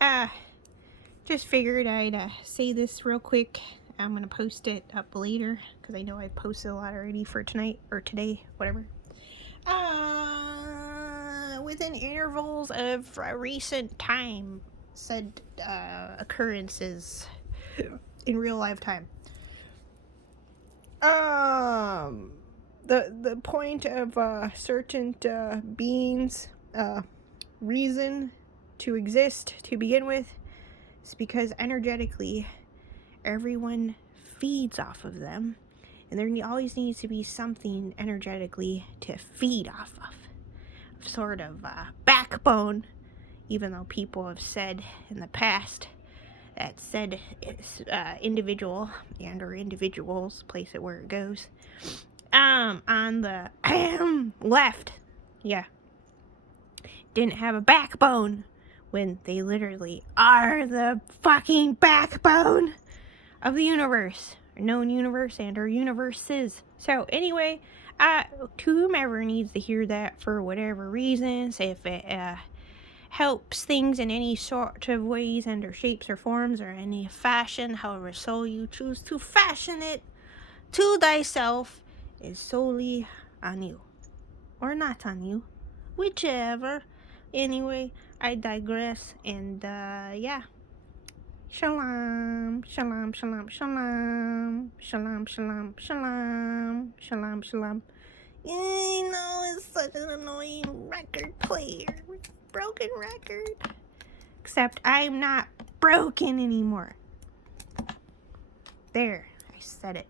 Just figured I'd say this real quick. I'm gonna post it up later because I know I posted a lot already for tonight or today, whatever. Within intervals of recent time, said occurrences in real life time. The point of certain beings' reason to exist to begin with is because energetically everyone feeds off of them, and there always needs to be something energetically to feed off of, sort of backbone, even though people have said in the past that said individual and or individuals, place it where it goes, on the left, yeah, didn't have a backbone when they literally are the fucking backbone of the universe, known universe and or universes. So anyway, to whomever needs to hear that for whatever reasons, if it helps things in any sort of ways and or shapes or forms or any fashion, however so you choose to fashion it to thyself, is solely on you. Or not on you. Whichever. Anyway, I digress, and yeah. Shalom, shalom, shalom, shalom, shalom, shalom, shalom, shalom, shalom. I know it's such an annoying record player. Broken record. Except I'm not broken anymore. There, I said it.